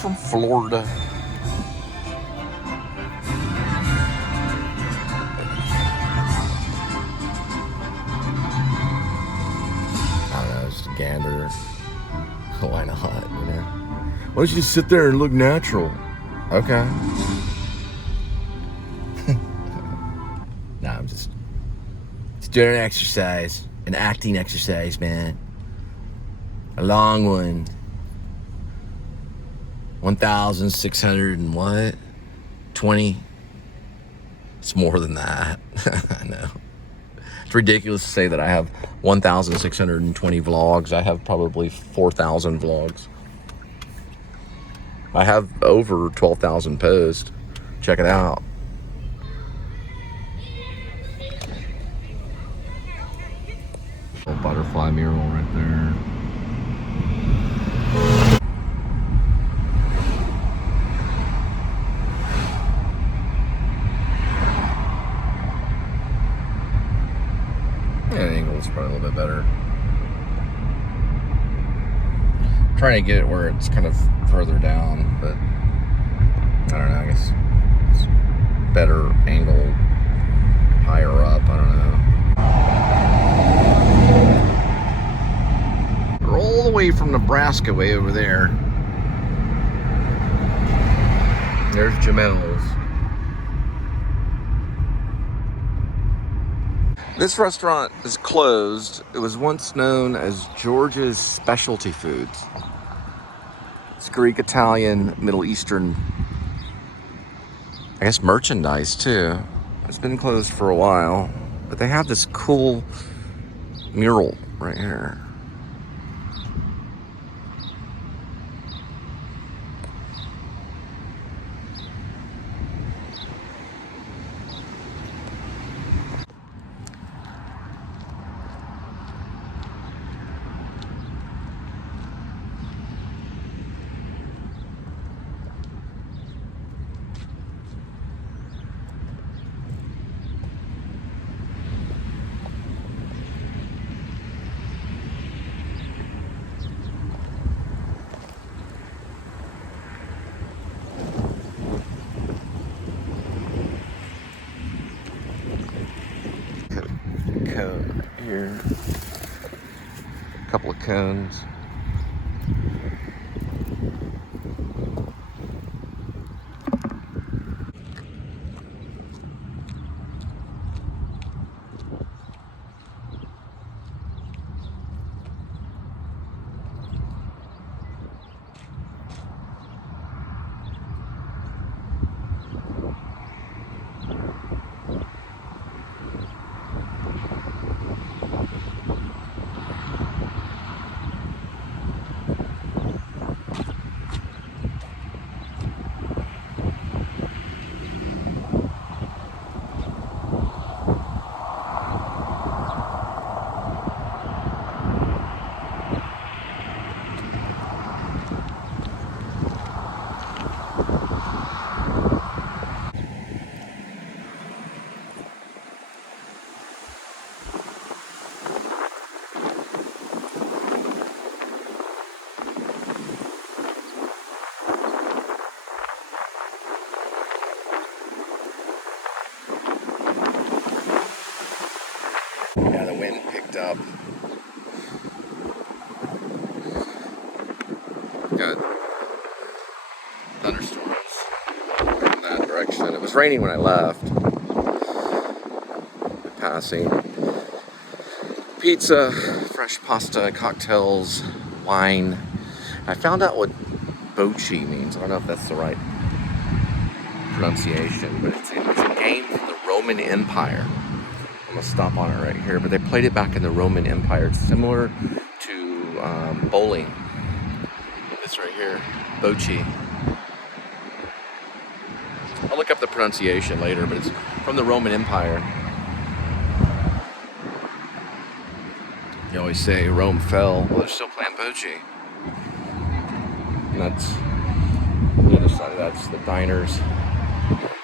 from Florida. I don't know, just a gander. Why not, you know? Why don't you just sit there and look natural? Okay. Nah, I'm just doing an exercise, an acting exercise, man. A long one. 1,600 and what? 20? It's more than that. I know. It's ridiculous to say that I have 1,620 vlogs. I have probably 4,000 vlogs. I have over 12,000 posts. Check it out. Little butterfly mural right there. Yeah, the angle is probably a little bit better. I'm trying to get it where it's kind of further down, but I don't know, I guess it's better angle higher up, I don't know. We're all the way from Nebraska way over there. There's Gemelle's. This restaurant is closed. It was once known as George's Specialty Foods. It's Greek, Italian, Middle Eastern, I guess merchandise too. It's been closed for a while, but they have this cool mural right here. Cone here. A couple of cones. Yeah, the wind picked up. Got thunderstorms in that direction. It was raining when I left. Passing. Pizza, fresh pasta, cocktails, wine. I found out what Bocce means. I don't know if that's the right pronunciation, but it's a game from the Roman Empire. I'm gonna stop on it right here, but they played it back in the Roman Empire. It's similar to bowling. This right here, Bocce. I'll look up the pronunciation later, but it's from the Roman Empire. You always say Rome fell. Well, they're still playing Bocce. And that's the other side of that's the diners.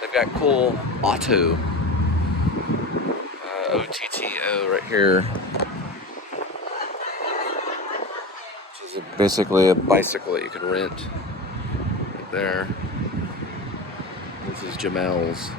They've got cool Otto. OTTO right here. Which is basically a bicycle that you can rent. there. This is Gemelle's.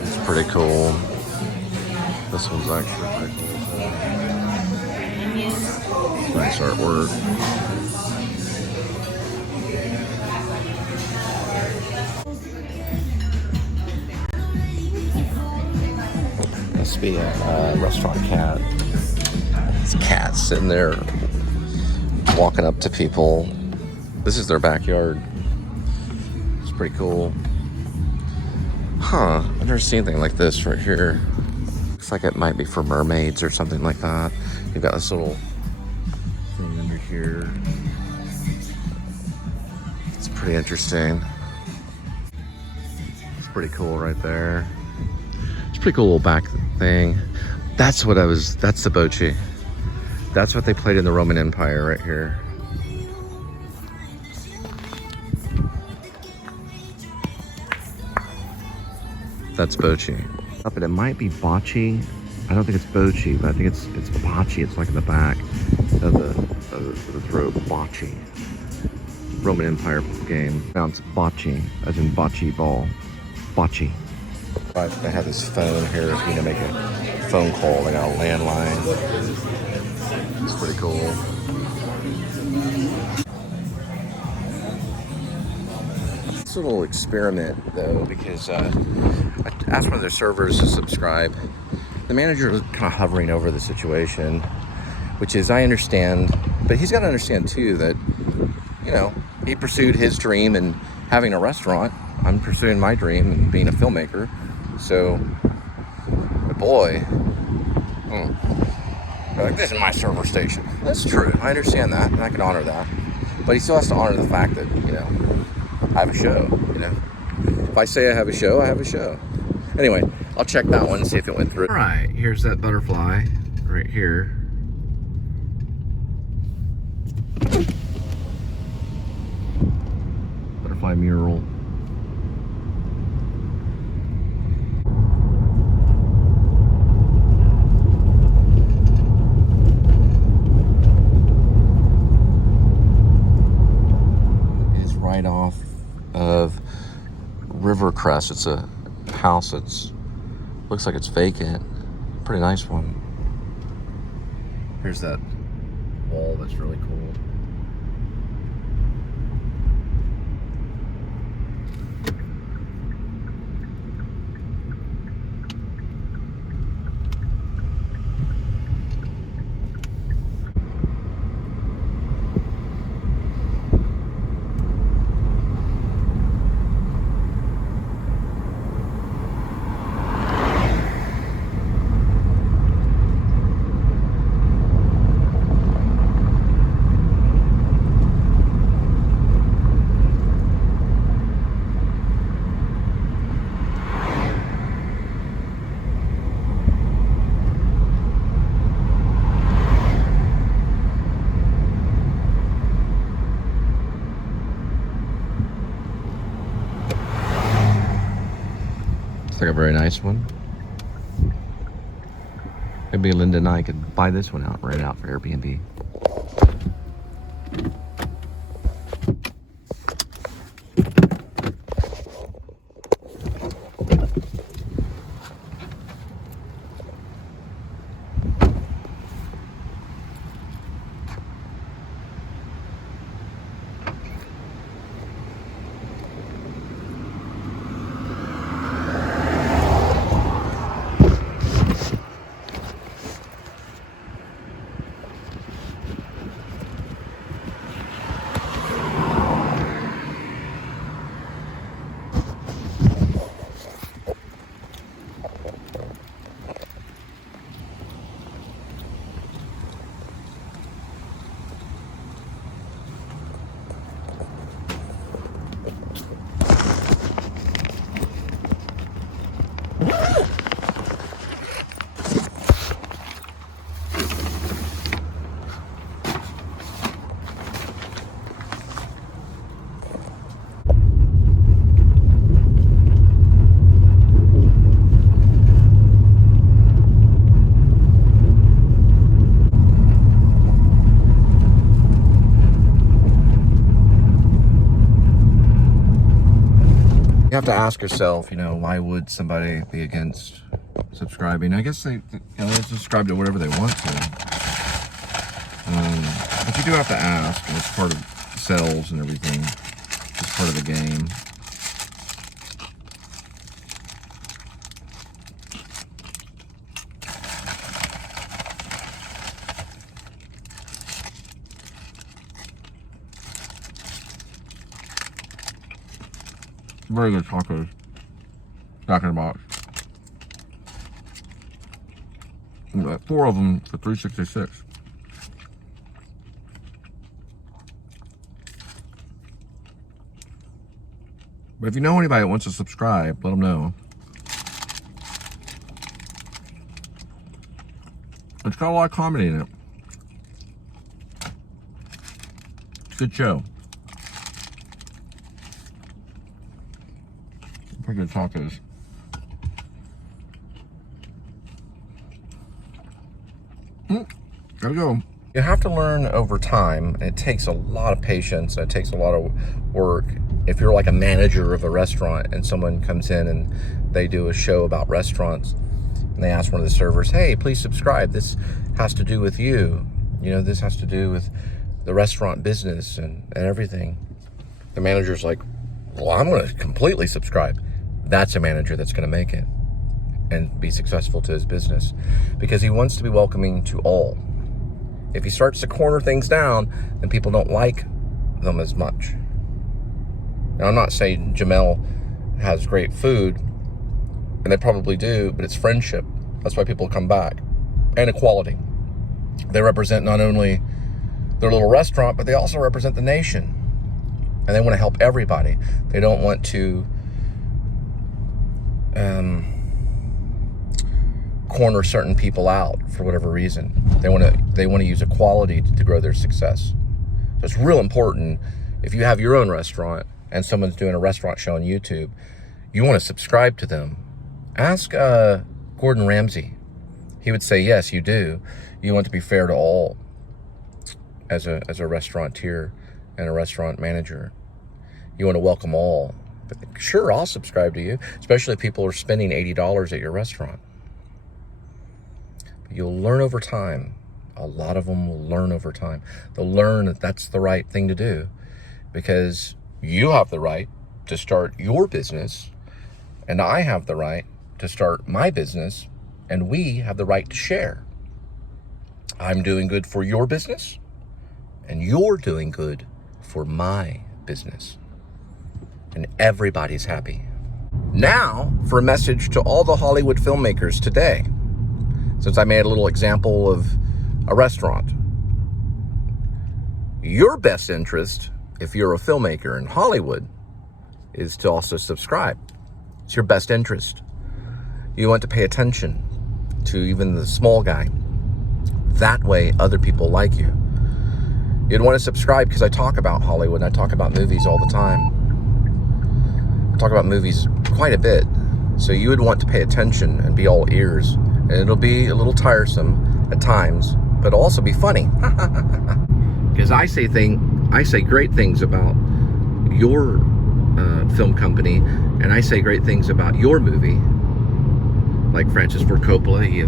It's pretty cool. This one's actually pretty cool. Nice artwork. Must be a restaurant cat. This cat sitting there walking up to people. This is their backyard. It's pretty cool. Huh, I've never seen anything like this right here. Looks like it might be for mermaids or something like that. You've got this little thing under here. It's pretty interesting. It's pretty cool right there. It's a pretty cool little back thing. That's what that's the Bocce. That's what they played in the Roman Empire right here. That's Bocce. But it might be Bocce. I don't think it's Bocce, but I think it's Bocce. It's like in the back of the throat. Bocce. Roman Empire game. Now it's Bocce, as in bocce ball. Bocce. But they have this phone here if you need to make a phone call. They got a landline. It's pretty cool. It's a little experiment though, because I asked one of their servers to subscribe. The manager was kind of hovering over the situation, which is, I understand, but he's got to understand too that, you know, he pursued his dream and having a restaurant. I'm pursuing my dream and being a filmmaker. So, but boy, like, this is my server station. That's true. I understand that, and I can honor that. But he still has to honor the fact that, you know, I have a show. You know, if I say I have a show, I have a show. Anyway, I'll check that one and see if it went through. All right, here's that butterfly right here. Butterfly mural. It's right off of Rivercrest. It's a house that's looks like it's vacant. Pretty nice one. Here's that wall that's really cool. Like a very nice one. Maybe Linda and I could buy this one out and rent it out for Airbnb. You have to ask yourself, you know, why would somebody be against subscribing? I guess they subscribe to whatever they want to. But you do have to ask, and it's part of sales and everything. It's part of the game. Very good tacos. Back in the box. 4 of them for $3.66. But if you know anybody that wants to subscribe, let them know. It's got a lot of comedy in it. Good show. Pretty good tacos. There we go. You have to learn over time. It takes a lot of patience. It takes a lot of work. If you're like a manager of a restaurant and someone comes in and they do a show about restaurants and they ask one of the servers, hey, please subscribe. This has to do with you. You know, this has to do with the restaurant business and everything. The manager's like, well, I'm going to completely subscribe. That's a manager that's going to make it and be successful to his business because he wants to be welcoming to all. If he starts to corner things down, then people don't like them as much. Now, I'm not saying Gemelle has great food, and they probably do, but it's friendship. That's why people come back. And equality. They represent not only their little restaurant, but they also represent the nation. And they want to help everybody. They don't want to corner certain people out for whatever reason. They want to use equality to grow their success. So it's real important if you have your own restaurant and someone's doing a restaurant show on YouTube, you want to subscribe to them. Ask Gordon Ramsay. He would say, yes, you do. You want to be fair to all as a restaurateur and a restaurant manager. You want to welcome all. But sure, I'll subscribe to you, especially if people are spending $80 at your restaurant. But you'll learn over time. A lot of them will learn over time. They'll learn that that's the right thing to do because you have the right to start your business and I have the right to start my business and we have the right to share. I'm doing good for your business and you're doing good for my business. And everybody's happy. Now, for a message to all the Hollywood filmmakers today, since I made a little example of a restaurant. Your best interest, if you're a filmmaker in Hollywood, is to also subscribe. It's your best interest. You want to pay attention to even the small guy. That way, other people like you. You'd want to subscribe because I talk about Hollywood and I talk about movies all the time. I talk about movies quite a bit. So you would want to pay attention and be all ears. And it'll be a little tiresome at times, but it'll also be funny. Because I say great things about your film company, and I say great things about your movie. Like Francis Ford Coppola, he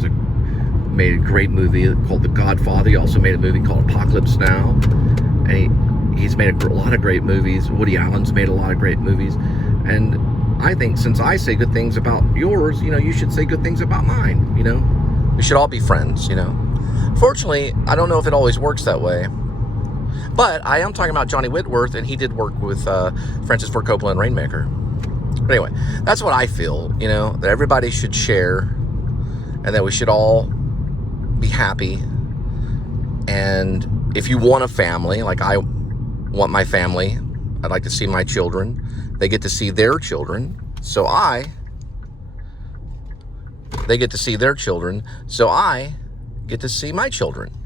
made a great movie called The Godfather. He also made a movie called Apocalypse Now. And he's made a lot of great movies. Woody Allen's made a lot of great movies. And I think since I say good things about yours, you know, you should say good things about mine, you know? We should all be friends, you know? Fortunately, I don't know if it always works that way. But I am talking about Johnny Whitworth, and he did work with Francis Ford Coppola and Rainmaker. But anyway, that's what I feel, you know, that everybody should share and that we should all be happy. And if you want a family, like I want my family, I'd like to see my children. They get to see their children, so they get to see their children, so I get to see my children.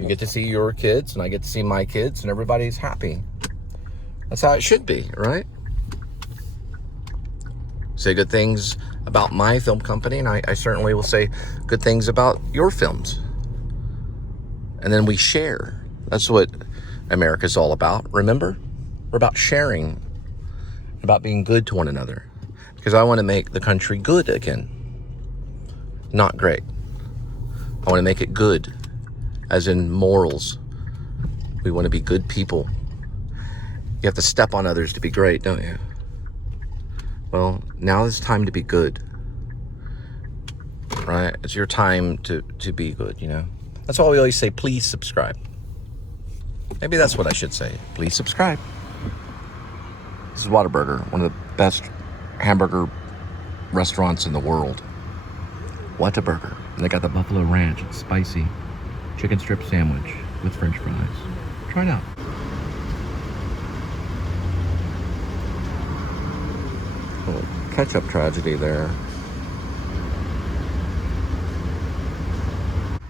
You get to see your kids, and I get to see my kids, and everybody's happy. That's how it should be, right? Say good things about my film company, and I certainly will say good things about your films. And then we share. That's what America's all about, remember? We're about sharing. about being good to one another. Because I want to make the country good again. Not great. I want to make it good, as in morals. We want to be good people. You have to step on others to be great, don't you? Well, now it's time to be good. Right? It's your time to be good, you know? That's why we always say, please subscribe. Maybe that's what I should say. Please subscribe. This is Whataburger, one of the best hamburger restaurants in the world. Whataburger. And they got the buffalo ranch. It's spicy. Chicken strip sandwich with french fries. Try it out. Oh, ketchup tragedy there.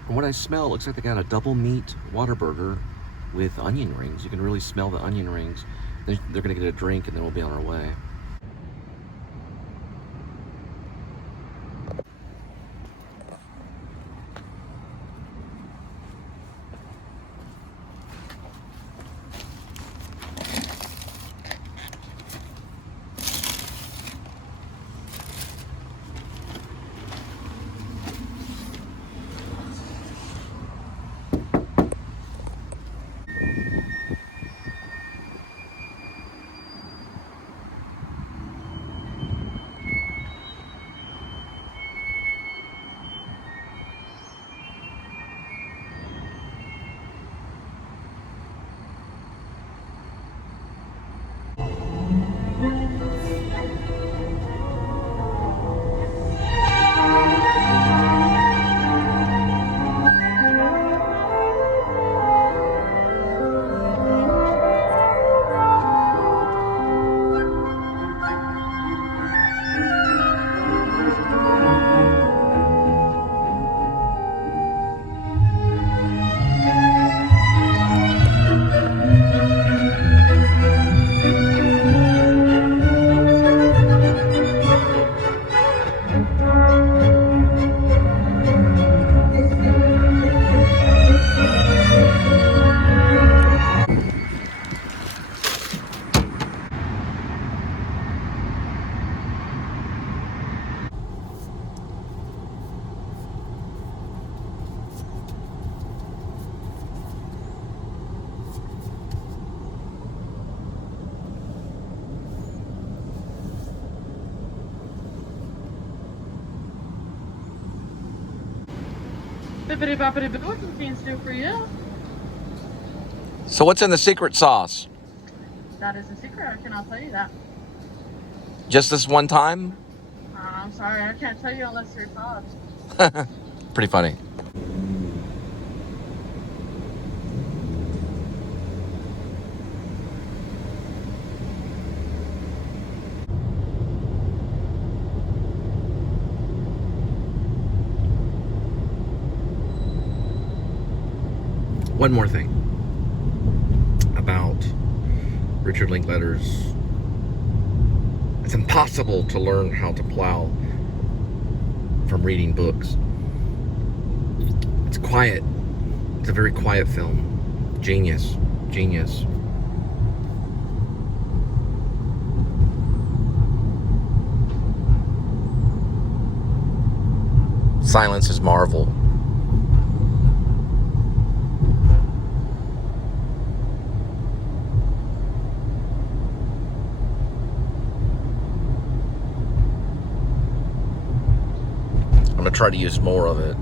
From what I smell, it looks like they got a double meat Whataburger with onion rings. You can really smell the onion rings. They're gonna get a drink and then we'll be on our way. Bippity boppity boo, what can beans do for you? So what's in the secret sauce? That is a secret, I cannot tell you that. Just this one time? I'm sorry, I can't tell you unless you're taught. Pretty funny. One more thing about Richard Linklater's. It's impossible to learn how to plow from reading books. It's quiet. It's a very quiet film. Genius. Genius. Silence is marvel. I'm gonna try to use more of it.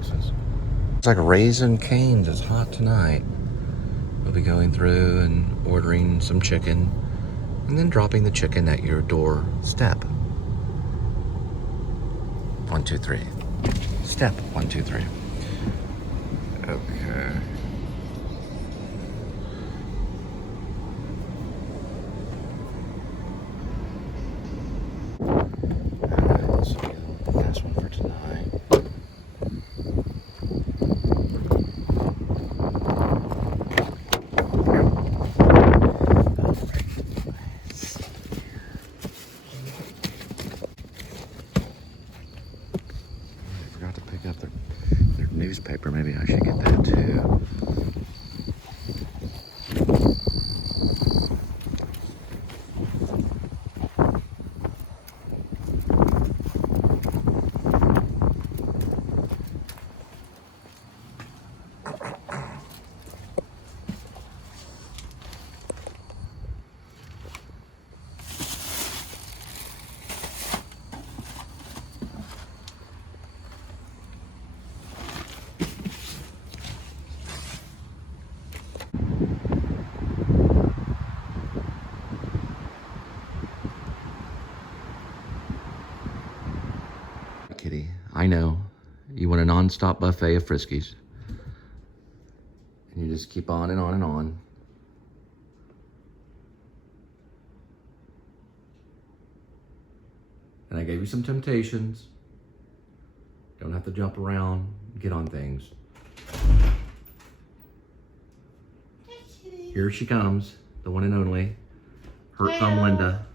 Texas. It's like Raising Cane's is hot tonight. We'll be going through and ordering some chicken and then dropping the chicken at your doorstep. 1, 2, 3. Step 1, 2, 3. Okay. Alright, this will be the last one for tonight. I forgot to pick up their newspaper. Maybe I should get that too. Kitty, I know you want a non-stop buffet of Friskies, and you just keep on and on and on. And I gave you some temptations. Don't have to jump around, get on things. Here she comes, the one and only, Hurt Thumb Linda.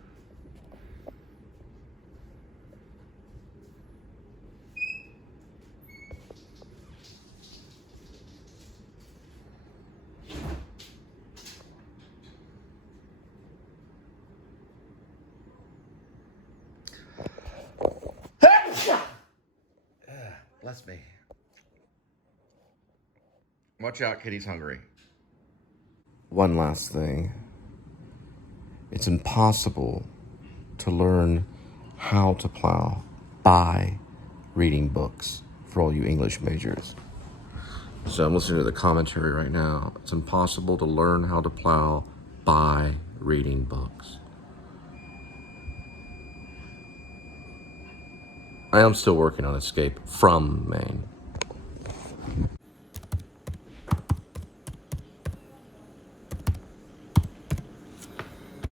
Bless me. Watch out, Kitty's hungry. One last thing. It's impossible to learn how to plow by reading books for all you English majors. So I'm listening to the commentary right now. It's impossible to learn how to plow by reading books. I am still working on Escape from Maine.